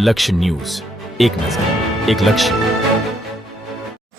લક્ષ્ય ન્યૂઝ, એક નજર, એક લક્ષ્ય.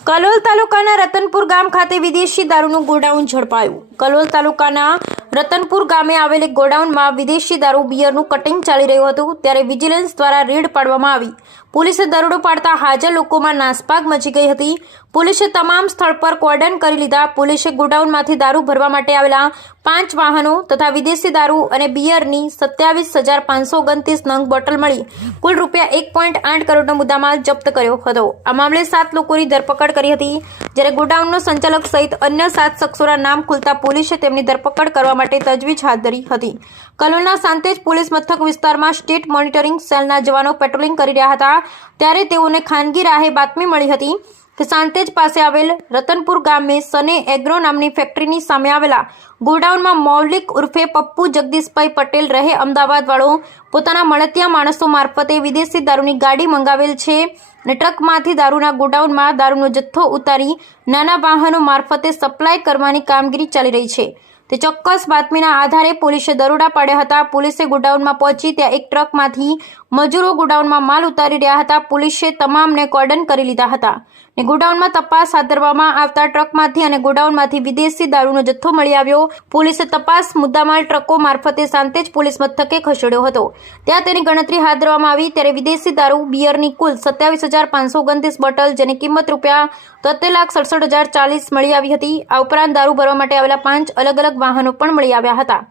કલોલ તાલુકાના રતનપુર ગામ ખાતે વિદેશી દારૂનું ગોડાઉન ઝડપાયું. કલોલ તાલુકાના રતનપુર ગામે આવેલ એક ગોડાઉનમાં વિદેશી દારૂ બિયરનું કટિંગ ચાલી રહ્યું હતું, ત્યારે વિજિલન્સ દ્વારા રેડ પાડવામાં આવી. પોલીસે દરોડો પાડતા હાજર લોકોમાં નાસભાગ મચી ગઈ હતી. પોલીસે તમામ સ્થળ પર કોર્ડન કરી લીધા. પોલીસે ગોડાઉનમાંથી દારૂ ભરવા માટે આવેલા 5 વાહનો તથા વિદેશી દારૂ અને બિયરની 27,529 નંગ બોટલ મળી કુલ ₹1.8 કરોડનો મુદ્દામાલ જપ્ત કર્યો હતો. આ મામલે 7 લોકોની ધરપકડ કરી હતી, જ્યારે ગોડાઉનનો સંચાલક સહિત અન્ય 7 શખ્સોના નામ ખુલતા પોલીસે તેમની ધરપકડ કરવા માટે તજવીજ હાથ ધરી હતી. કલોલના સાંતેજ પોલીસ મથક વિસ્તારમાં સ્ટેટ મોનિટરિંગ સેલના જવાનો પેટ્રોલિંગ કરી રહ્યા હતા, ત્યારે તેઓને ખાનગી રાહે બાતમી મળી હતી કે સાંતેજ પાસે આવેલ રતનપુર ગામે સને એગ્રો નામની ફેક્ટરીની સામે આવેલા ગોડાઉનમાં મૌલિક ઉર્ફે પપ્પુ જગદીશભાઈ પટેલ રહે અમદાવાદ વાળો પોતાના મળતિયા માણસો મારફતે વિદેશી દારૂની ગાડી મંગાવેલ છે અને ટ્રકમાંથી દારૂના ગોડાઉનમાં દારૂનો જથ્થો ઉતારી નાના વાહનો મારફતે સપ્લાય કરવાની કામગીરી ચાલી રહી છે. તે ચોક્કસ બાતમીના આધારે પોલીસે દરોડા પાડ્યા હતા. પોલીસે ગોડાઉનમાં પહોંચી ત્યાં એક ટ્રકમાંથી મજૂરો ગોડાઉનમાં માલ ઉતારી રહ્યા હતા. પોલીસે તમામને કોર્ડન કરી લીધા હતા અને ગોડાઉનમાં તપાસ હાથ ધરવામાં આવતા ટ્રકમાંથી અને ગોડાઉનમાંથી વિદેશી દારૂનો જથ્થો મળી આવ્યો. પોલીસે તપાસ મુદ્દામાલ ટ્રકો મારફતે સાંતેજ પોલીસ મથકે ખસેડ્યો હતો. ત્યાં તેની ગણતરી હાથ ધરવામાં આવી, ત્યારે વિદેશી દારૂ બિયરની કુલ 27,529 બોટલ, જેની કિંમત ₹73,67,040 મળી આવી હતી. આ ઉપરાંત દારૂ ભરવા માટે આવેલા 5 અલગ અલગ વાહનો પણ મળી આવ્યા હતા.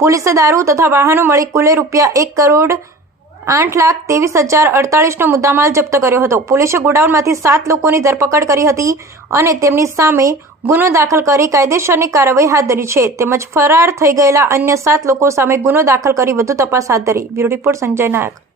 પોલીસે દારૂ તથા વાહનો મળી કુલે ₹1,08,23,048નો મુદ્દામાલ જપ્ત કર્યો હતો. પોલીસે ગોડાઉનમાંથી 7 લોકોની ધરપકડ કરી હતી અને તેમની સામે ગુનો દાખલ કરી કાયદેસરની કાર્યવાહી હાથ ધરી છે. તેમજ ફરાર થઈ ગયેલા અન્ય 7 લોકો સામે ગુનો દાખલ કરી વધુ તપાસ હાથ ધરી. બ્યુરો રિપોર્ટ સંજય નાયક.